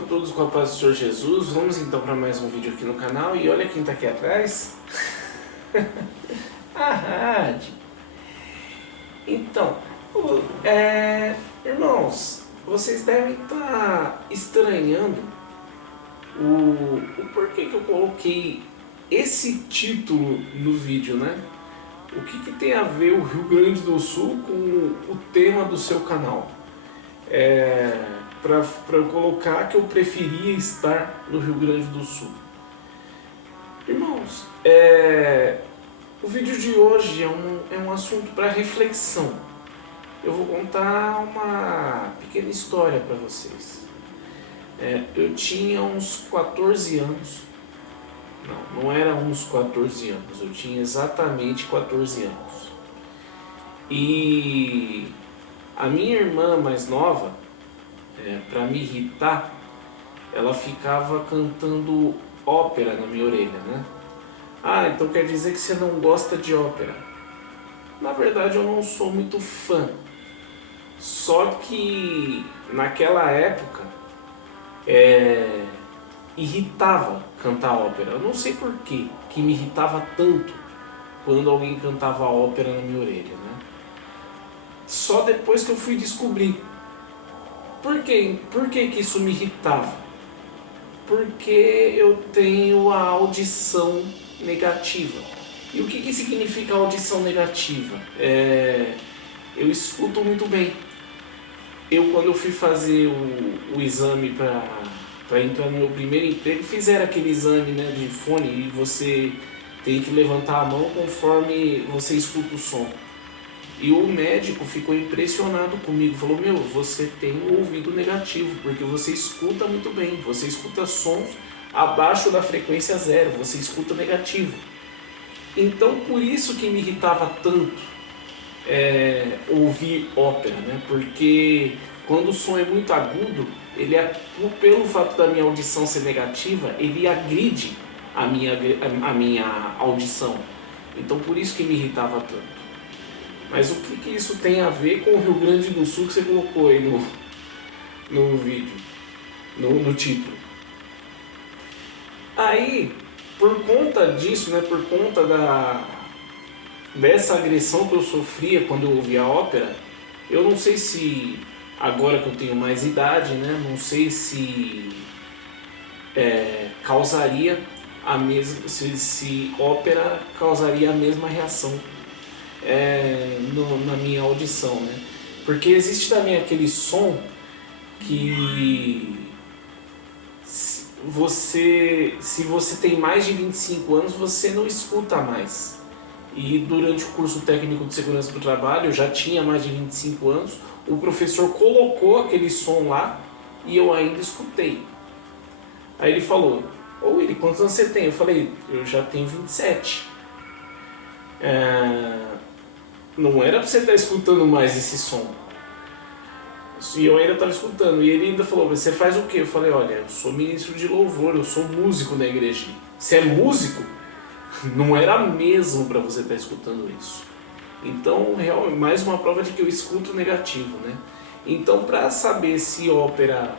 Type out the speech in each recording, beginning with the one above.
a todos com a paz do Senhor Jesus. Vamos então para mais um vídeo aqui no canal. E olha quem está aqui atrás. A rádio. Então, irmãos, vocês devem estar estranhando o porquê que eu coloquei esse título no vídeo, né? O que tem a ver o Rio Grande do Sul com o tema do seu canal? Para eu colocar que eu preferia estar no Rio Grande do Sul. Irmãos, o vídeo de hoje é um assunto para reflexão. Eu vou contar uma pequena história para vocês. Eu tinha uns 14 anos. Não era uns 14 anos, eu tinha exatamente 14 anos. E a minha irmã mais nova, para me irritar, ela ficava cantando ópera na minha orelha, né? Ah, então quer dizer que você não gosta de ópera. Na verdade eu não sou muito fã. Só que naquela época irritava cantar ópera. Eu não sei por que me irritava tanto quando alguém cantava ópera na minha orelha, né? Só depois que eu fui descobrir. Por que isso me irritava? Porque eu tenho a audição negativa. E o que significa audição negativa? Eu escuto muito bem. Quando eu fui fazer o exame para entrar no meu primeiro emprego, fizeram aquele exame, né, de fone, e você tem que levantar a mão conforme você escuta o som. E o médico ficou impressionado comigo, falou: meu, você tem um ouvido negativo, porque você escuta muito bem, você escuta sons abaixo da frequência zero, você escuta negativo. Então por isso que me irritava tanto ouvir ópera, né? Porque quando o som é muito agudo, pelo fato da minha audição ser negativa, ele agride a minha audição. Então por isso que me irritava tanto. Mas o que isso tem a ver com o Rio Grande do Sul que você colocou aí no vídeo, no título? Aí, por conta disso, né, por conta dessa agressão que eu sofria quando eu ouvia a ópera, eu não sei se, agora que eu tenho mais idade, né, não sei se causaria a mesma, se ópera causaria a mesma reação na minha audição, né? Porque existe também aquele som que se você tem mais de 25 anos, você não escuta mais. E durante o curso técnico de segurança do trabalho, eu já tinha mais de 25 anos, o professor colocou aquele som lá e eu ainda escutei. Aí ele falou: ô Willy, quantos anos você tem? Eu falei: eu já tenho 27. Não era pra você estar escutando mais esse som. E eu ainda estava escutando. E ele ainda falou: você faz o quê? Eu falei: olha, eu sou ministro de louvor, eu sou músico na igreja. Você é músico? Não era mesmo para você estar escutando isso. Então, realmente, mais uma prova de que eu escuto negativo, né? Então, para saber se ópera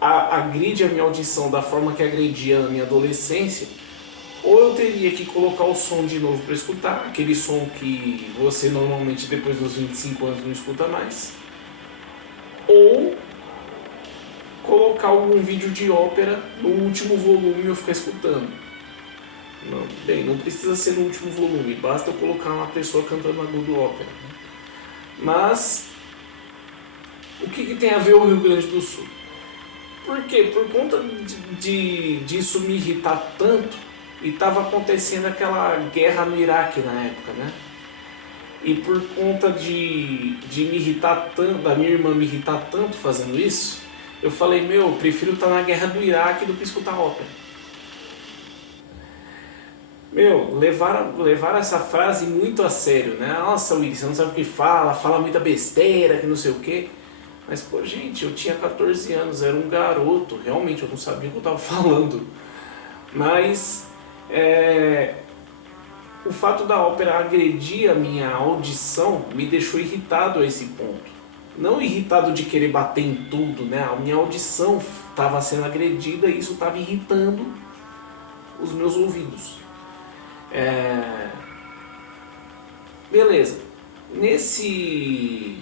agride a minha audição da forma que agredia na minha adolescência, ou eu teria que colocar o som de novo para escutar, aquele som que você normalmente depois dos 25 anos não escuta mais, ou colocar algum vídeo de ópera no último volume e eu ficar escutando. Não precisa ser no último volume, basta eu colocar uma pessoa cantando agudo ópera, né? Mas o que tem a ver o Rio Grande do Sul? Por quê? Por conta disso me irritar tanto, e estava acontecendo aquela guerra no Iraque na época, né? E por conta de me irritar tanto, da minha irmã me irritar tanto fazendo isso, eu falei: meu, eu prefiro estar na guerra do Iraque do que escutar ópera. Meu, levaram essa frase muito a sério, né? Nossa, Willy, você não sabe o que fala muita besteira, que não sei o quê. Mas, pô, gente, eu tinha 14 anos, era um garoto, realmente eu não sabia o que eu estava falando. Mas o fato da ópera agredir a minha audição me deixou irritado a esse ponto. Não irritado de querer bater em tudo, né? A minha audição estava sendo agredida e isso estava irritando os meus ouvidos. Beleza. Nesse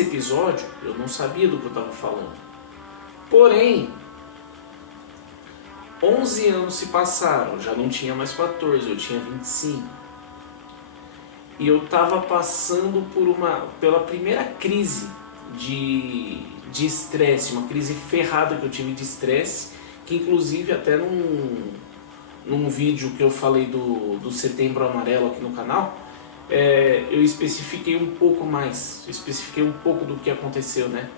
episódio, eu não sabia do que eu estava falando. Porém, 11 anos se passaram, eu já não tinha mais 14, eu tinha 25. E eu estava passando pela primeira crise de estresse, uma crise ferrada que eu tive de estresse, que inclusive até num vídeo que eu falei do Setembro Amarelo aqui no canal, eu especifiquei um pouco mais, um pouco do que aconteceu, né?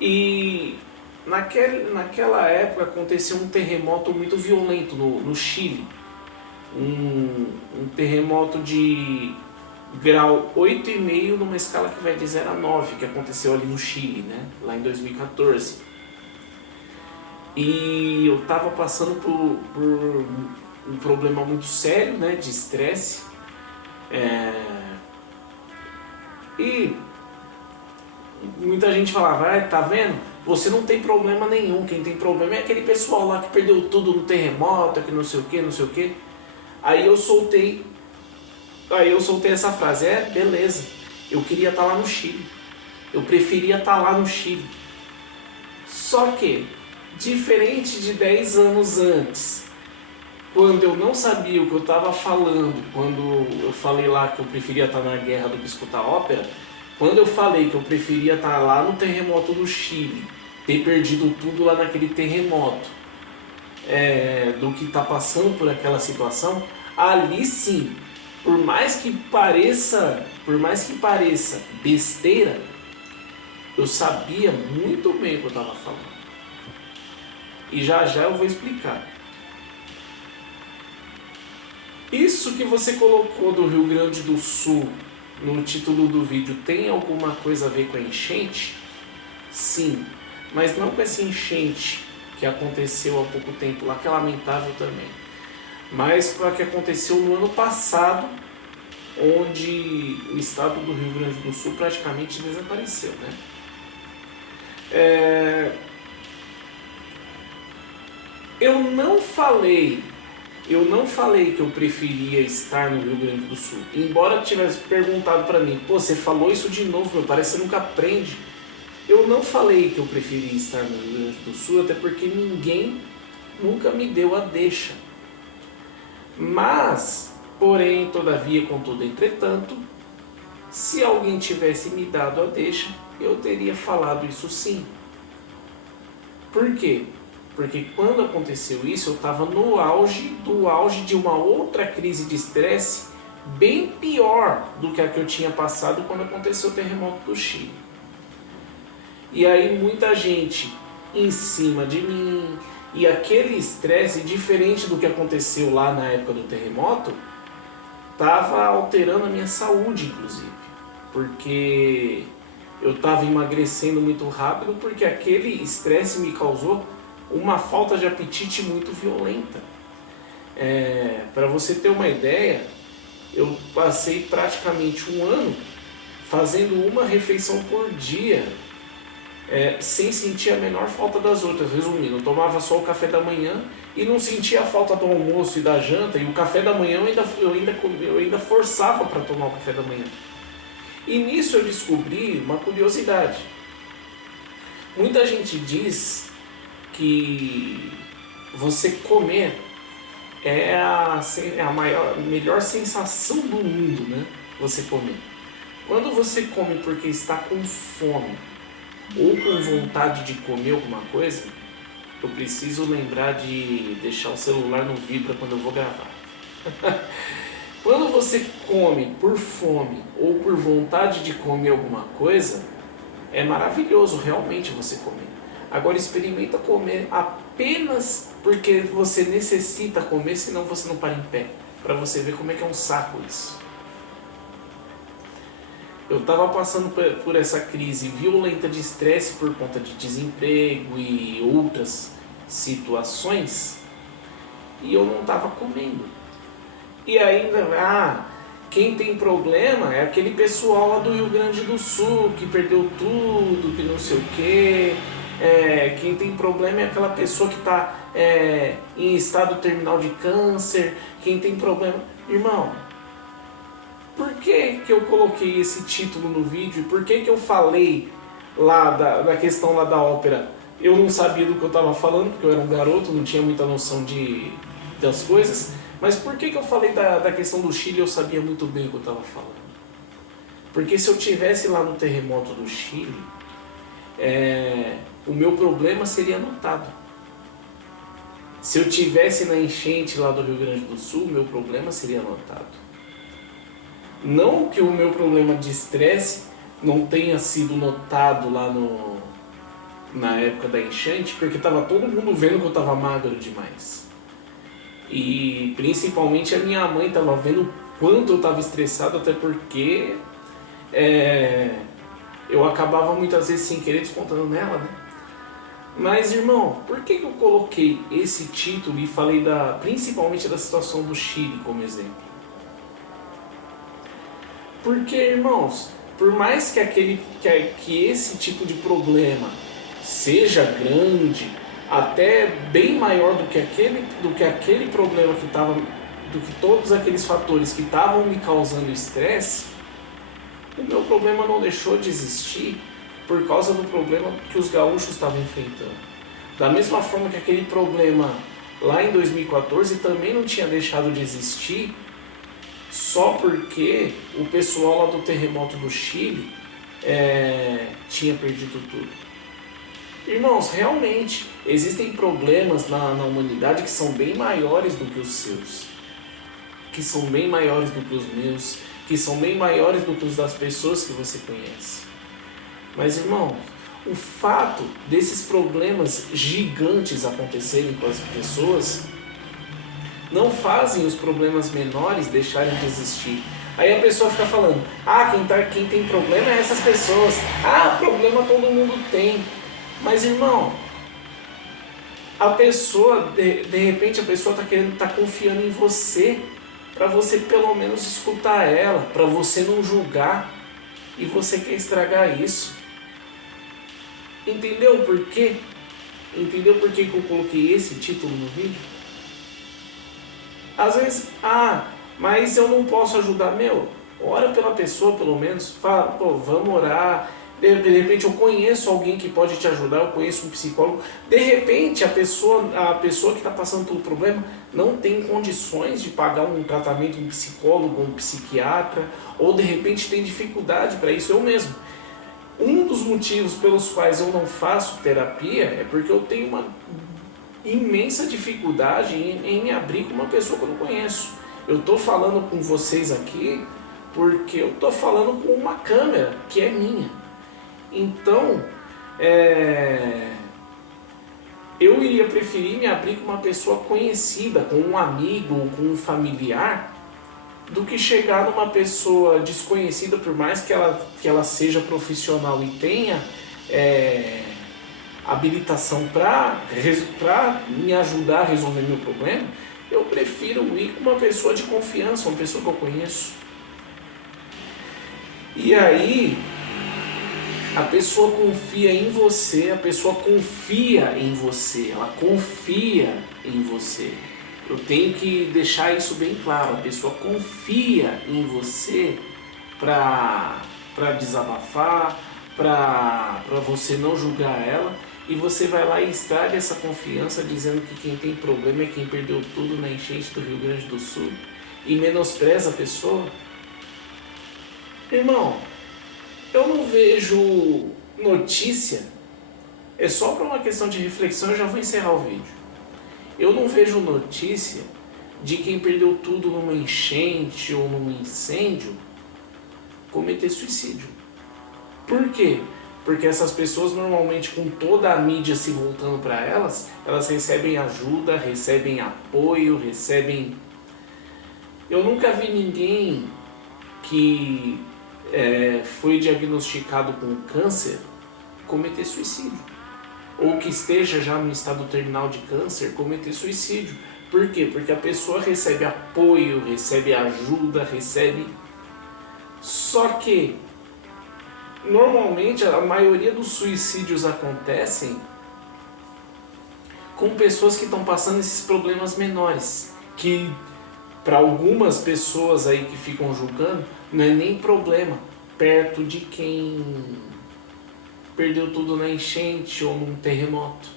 E naquela época aconteceu um terremoto muito violento no Chile, um terremoto de grau 8,5 numa escala que vai de 0 a 9, que aconteceu ali no Chile, né? Lá em 2014. E eu estava passando por um problema muito sério, né, de estresse. E muita gente falava, tá vendo? Você não tem problema nenhum, quem tem problema é aquele pessoal lá que perdeu tudo no terremoto, que não sei o que, não sei o que. Aí eu soltei essa frase, beleza, eu queria estar lá no Chile, eu preferia estar lá no Chile. Só que, diferente de 10 anos antes, quando eu não sabia o que eu estava falando, quando eu falei lá que eu preferia estar na guerra do que escutar ópera, quando eu falei que eu preferia estar lá no terremoto do Chile, ter perdido tudo lá naquele terremoto, do que está passando por aquela situação, ali sim, por mais que pareça besteira, eu sabia muito bem o que eu estava falando. E já eu vou explicar. Isso que você colocou do Rio Grande do Sul no título do vídeo tem alguma coisa a ver com a enchente? Sim, mas não com essa enchente que aconteceu há pouco tempo lá, que é lamentável também, mas com a que aconteceu no ano passado, onde o estado do Rio Grande do Sul praticamente desapareceu, né? Eu não falei que eu preferia estar no Rio Grande do Sul. Embora tivesse perguntado pra mim, você falou isso de novo, meu, parece que você nunca aprende. Eu não falei que eu preferia estar no Rio Grande do Sul, até porque ninguém nunca me deu a deixa. Mas, porém, todavia, contudo, entretanto, se alguém tivesse me dado a deixa, eu teria falado isso sim. Por quê? Porque quando aconteceu isso, eu estava no auge de uma outra crise de estresse bem pior do que a que eu tinha passado quando aconteceu o terremoto do Chile. E aí muita gente em cima de mim, e aquele estresse, diferente do que aconteceu lá na época do terremoto, estava alterando a minha saúde, inclusive. Porque eu estava emagrecendo muito rápido, porque aquele estresse me causou uma falta de apetite muito violenta. Para você ter uma ideia, eu passei praticamente um ano fazendo uma refeição por dia, sem sentir a menor falta das outras. Resumindo, eu tomava só o café da manhã e não sentia a falta do almoço e da janta, e o café da manhã eu ainda forçava para tomar o café da manhã. E nisso eu descobri uma curiosidade. Muita gente diz que você comer é a melhor sensação do mundo, né? Você comer. Quando você come porque está com fome ou com vontade de comer alguma coisa, eu preciso lembrar de deixar o celular no vibra quando eu vou gravar. Quando você come por fome ou por vontade de comer alguma coisa, é maravilhoso realmente você comer. Agora experimenta comer apenas porque você necessita comer, senão você não para em pé. Para você ver como é que é um saco isso. Eu estava passando por essa crise violenta de estresse por conta de desemprego e outras situações, e eu não estava comendo. E ainda, Quem tem problema é aquele pessoal lá do Rio Grande do Sul, que perdeu tudo, que não sei o quê. Quem tem problema é aquela pessoa que está em estado terminal de câncer. Quem tem problema... Irmão, por que eu coloquei esse título no vídeo? Por que eu falei lá da questão lá da ópera? Eu não sabia do que eu estava falando, porque eu era um garoto, não tinha muita noção das coisas. Mas por que eu falei da questão do Chile? Eu sabia muito bem o que eu estava falando. Porque se eu tivesse lá no terremoto do Chile, o meu problema seria notado. Se eu tivesse na enchente lá do Rio Grande do Sul, o meu problema seria notado. Não que o meu problema de estresse não tenha sido notado lá na época da enchente, porque estava todo mundo vendo que eu estava magro demais. E principalmente a minha mãe estava vendo o quanto eu estava estressado, até porque eu acabava muitas vezes sem querer descontando nela, né? Mas, irmão, por que eu coloquei esse título e falei principalmente da situação do Chile como exemplo? Porque, irmãos, por mais que esse tipo de problema seja grande, até bem maior do que aquele problema que estava, do que todos aqueles fatores que estavam me causando estresse, o meu problema não deixou de existir por causa do problema que os gaúchos estavam enfrentando. Da mesma forma que aquele problema lá em 2014 também não tinha deixado de existir só porque o pessoal lá do terremoto do Chile tinha perdido tudo. Irmãos, realmente existem problemas na humanidade que são bem maiores do que os seus, que são bem maiores do que os meus, que são bem maiores do que os das pessoas que você conhece. Mas, irmãos, o fato desses problemas gigantes acontecerem com as pessoas não fazem os problemas menores deixarem de existir. Aí a pessoa fica falando, quem tem problema é essas pessoas. Problema todo mundo tem. Mas, irmão, a pessoa, de repente a pessoa tá confiando em você, para você pelo menos escutar ela, para você não julgar, e você quer estragar isso. Entendeu por quê? Entendeu por que eu coloquei esse título no vídeo? Às vezes, mas eu não posso ajudar. Ora pela pessoa pelo menos, fala, vamos orar. De repente eu conheço alguém que pode te ajudar, eu conheço um psicólogo. De repente a pessoa que está passando pelo problema não tem condições de pagar um tratamento de um psicólogo, um psiquiatra, ou de repente tem dificuldade para isso. Eu mesmo. Um dos motivos pelos quais eu não faço terapia é porque eu tenho uma imensa dificuldade em me abrir com uma pessoa que eu não conheço. Eu estou falando com vocês aqui porque eu estou falando com uma câmera que é minha. Então, eu iria preferir me abrir com uma pessoa conhecida, com um amigo ou com um familiar, do que chegar numa pessoa desconhecida, por mais que ela seja profissional e tenha habilitação para me ajudar a resolver meu problema. Eu prefiro ir com uma pessoa de confiança, uma pessoa que eu conheço. E aí, a pessoa confia em você, ela confia em você. Eu tenho que deixar isso bem claro, a pessoa confia em você para desabafar, para você não julgar ela, e você vai lá e estraga essa confiança dizendo que quem tem problema é quem perdeu tudo na enchente do Rio Grande do Sul e menospreza a pessoa. Irmão, eu não vejo notícia, é só para uma questão de reflexão, eu já vou encerrar o vídeo. Eu não vejo notícia de quem perdeu tudo numa enchente ou num incêndio cometer suicídio. Por quê? Porque essas pessoas normalmente, com toda a mídia se voltando para elas recebem ajuda, recebem apoio, Eu nunca vi ninguém que foi diagnosticado com câncer cometer suicídio. Ou que esteja já no estado terminal de câncer, cometer suicídio. Por quê? Porque a pessoa recebe apoio, recebe ajuda, recebe... Só que, normalmente, a maioria dos suicídios acontecem com pessoas que estão passando esses problemas menores, que para algumas pessoas aí que ficam julgando, não é nem problema perto de quem perdeu tudo na enchente ou num terremoto.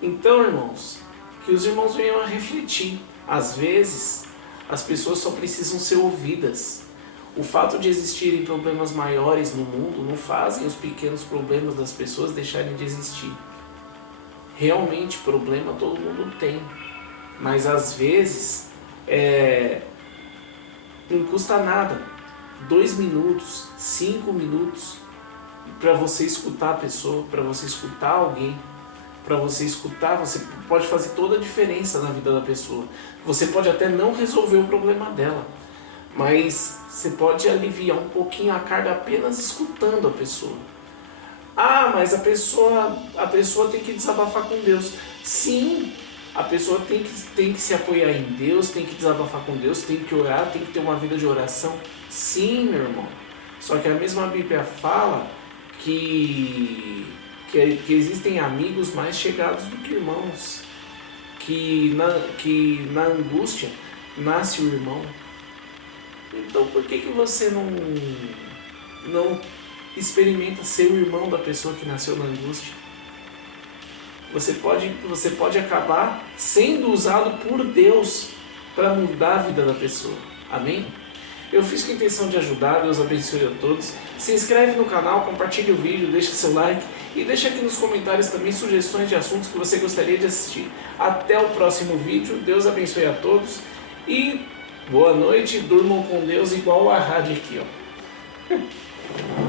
Então, irmãos, que os irmãos venham a refletir. Às vezes, as pessoas só precisam ser ouvidas. O fato de existirem problemas maiores no mundo não fazem os pequenos problemas das pessoas deixarem de existir. Realmente, problema todo mundo tem. Mas às vezes, não custa nada. 2 minutos, 5 minutos para você escutar a pessoa, para você escutar alguém. Para você escutar, você pode fazer toda a diferença na vida da pessoa. Você pode até não resolver o problema dela, mas você pode aliviar um pouquinho a carga apenas escutando a pessoa. Ah, mas a pessoa tem que desabafar com Deus. Sim, a pessoa tem que se apoiar em Deus, tem que desabafar com Deus, tem que orar, tem que ter uma vida de oração. Sim, meu irmão. Só que a mesma Bíblia fala que existem amigos mais chegados do que irmãos, que na angústia nasce o irmão. Então por que você não experimenta ser o irmão da pessoa que nasceu na angústia? Você pode acabar sendo usado por Deus para mudar a vida da pessoa. Amém? Eu fiz com a intenção de ajudar, Deus abençoe a todos. Se inscreve no canal, compartilha o vídeo, deixa seu like e deixa aqui nos comentários também sugestões de assuntos que você gostaria de assistir. Até o próximo vídeo, Deus abençoe a todos e boa noite, durmam com Deus igual a rádio aqui, ó.